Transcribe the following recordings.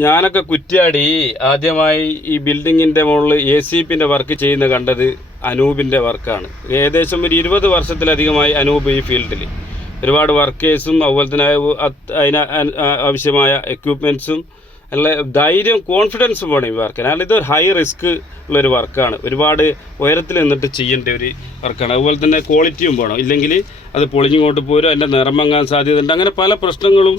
ഞാനൊക്കെ കുറ്റ്യാടി ആദ്യമായി ഈ ബിൽഡിങ്ങിൻ്റെ മുകളിൽ ACPൻ്റെ വർക്ക് ചെയ്യുന്ന കണ്ടത് അനൂപിൻ്റെ വർക്കാണ്. ഏകദേശം ഒരു 20 വർഷത്തിലധികമായി അനൂപ് ഈ ഫീൽഡിൽ ഒരുപാട് വർക്കേഴ്സും അതുപോലെ തന്നെ അതിന് ആവശ്യമായ എക്യുപ്മെൻറ്റ്സും എല്ലാം ധൈര്യം കോൺഫിഡൻസും വേണം ഈ വർക്ക്. കാരണം ഇതൊരു ഹൈ റിസ്ക് ഉള്ളൊരു വർക്കാണ്. ഒരുപാട് ഉയരത്തിൽ നിന്നിട്ട് ചെയ്യേണ്ട ഒരു വർക്കാണ്. അതുപോലെ തന്നെ ക്വാളിറ്റിയും വേണം, ഇല്ലെങ്കിൽ അത് പൊളിഞ്ഞുകൊണ്ട് പോരും, അതിൻ്റെ നിറമങ്ങാൻ സാധ്യതയുണ്ട്. അങ്ങനെ പല പ്രശ്നങ്ങളും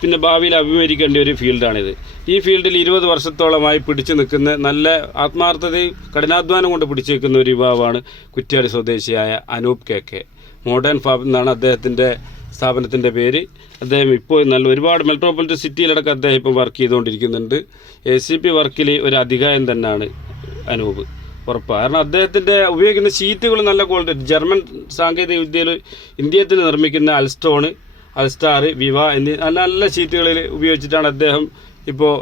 പിന്നെ ഭാവിയിൽ അഭിമുഖീകരിക്കേണ്ട ഒരു ഫീൽഡാണിത്. ഈ ഫീൽഡിൽ 20 വർഷത്തോളമായി പിടിച്ചു നിൽക്കുന്ന, നല്ല ആത്മാർത്ഥതയും കഠിനാധ്വാനം കൊണ്ട് പിടിച്ചു നിൽക്കുന്ന ഒരു യുവാവാണ് കുറ്റ്യാടി സ്വദേശിയായ അനൂപ് KK. മോഡേൺ ഫാബ് എന്നാണ് അദ്ദേഹത്തിൻ്റെ സ്ഥാപനത്തിൻ്റെ പേര്. അദ്ദേഹം ഇപ്പോൾ ഒരുപാട് മെട്രോപൊളിറ്റൻ സിറ്റിയിലടക്കം അദ്ദേഹം ഇപ്പം വർക്ക് ചെയ്തുകൊണ്ടിരിക്കുന്നുണ്ട്. ACP വർക്കിൽ ഒരു അധികായം തന്നെയാണ് അനൂപ്, ഉറപ്പാണ്. കാരണം അദ്ദേഹത്തിൻ്റെ ഉപയോഗിക്കുന്ന ഷീറ്റുകൾ നല്ല ക്വാളിറ്റി, ജർമ്മൻ സാങ്കേതിക വിദ്യയിൽ ഇന്ത്യയിൽ നിർമ്മിക്കുന്ന അൽസ്റ്റാർ, വിവ എന്നീ നല്ല നല്ല ഷീറ്റുകളിൽ ഉപയോഗിച്ചിട്ടാണ് അദ്ദേഹം ഇപ്പോൾ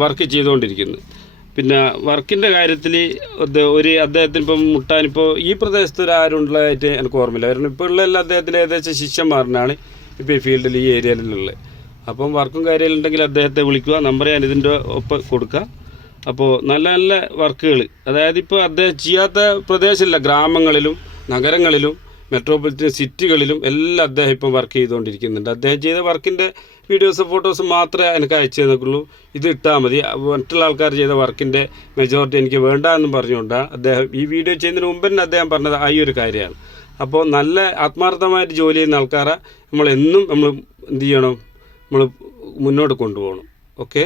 വർക്ക് ചെയ്തുകൊണ്ടിരിക്കുന്നത്. പിന്നെ വർക്കിൻ്റെ കാര്യത്തിൽ അദ്ദേഹത്തിന് ഇപ്പം മുട്ടാനിപ്പോൾ ഈ പ്രദേശത്ത് ആരുള്ളതായിട്ട് എനിക്ക് ഓർമ്മയില്ല. കാരണം ഇപ്പോൾ ഉള്ള എല്ലാ അദ്ദേഹത്തിൻ്റെ ഏകദേശം ശിഷ്യന്മാരനാണ് ഇപ്പോൾ ഈ ഫീൽഡിൽ, ഈ ഏരിയയിലുള്ളത്. അപ്പം വർക്കും കാര്യങ്ങളുണ്ടെങ്കിൽ അദ്ദേഹത്തെ വിളിക്കുക, നമ്പർ ഞാൻ ഇതിൻ്റെ ഒപ്പം കൊടുക്കുക. അപ്പോൾ നല്ല നല്ല വർക്കുകൾ, അതായത് ഇപ്പോൾ അദ്ദേഹം ചെയ്യാത്ത പ്രദേശമില്ല, ഗ്രാമങ്ങളിലും നഗരങ്ങളിലും മെട്രോപൊളിറ്റൻ സിറ്റികളിലും എല്ലാം അദ്ദേഹം ഇപ്പം വർക്ക് ചെയ്തുകൊണ്ടിരിക്കുന്നുണ്ട്. അദ്ദേഹം ചെയ്ത വർക്കിൻ്റെ വീഡിയോസും ഫോട്ടോസും മാത്രമേ എനിക്ക് അയച്ചു തന്നിട്ടുള്ളൂ. ഇത് ഇട്ടാൽ മതി, മറ്റുള്ള ആൾക്കാർ ചെയ്ത വർക്കിൻ്റെ മെജോറിറ്റി എനിക്ക് വേണ്ട എന്നും പറഞ്ഞുകൊണ്ടാണ് അദ്ദേഹം ഈ വീഡിയോ ചെയ്യുന്നതിന് മുമ്പ് തന്നെ അദ്ദേഹം പറഞ്ഞത് ആ ഒരു കാര്യമാണ്. അപ്പോൾ നല്ല ആത്മാർത്ഥമായിട്ട് ജോലി ചെയ്യുന്ന ആൾക്കാരെ നമ്മൾ എന്ത് ചെയ്യണം, നമ്മൾ മുന്നോട്ട് കൊണ്ടുപോകണം. ഓക്കെ.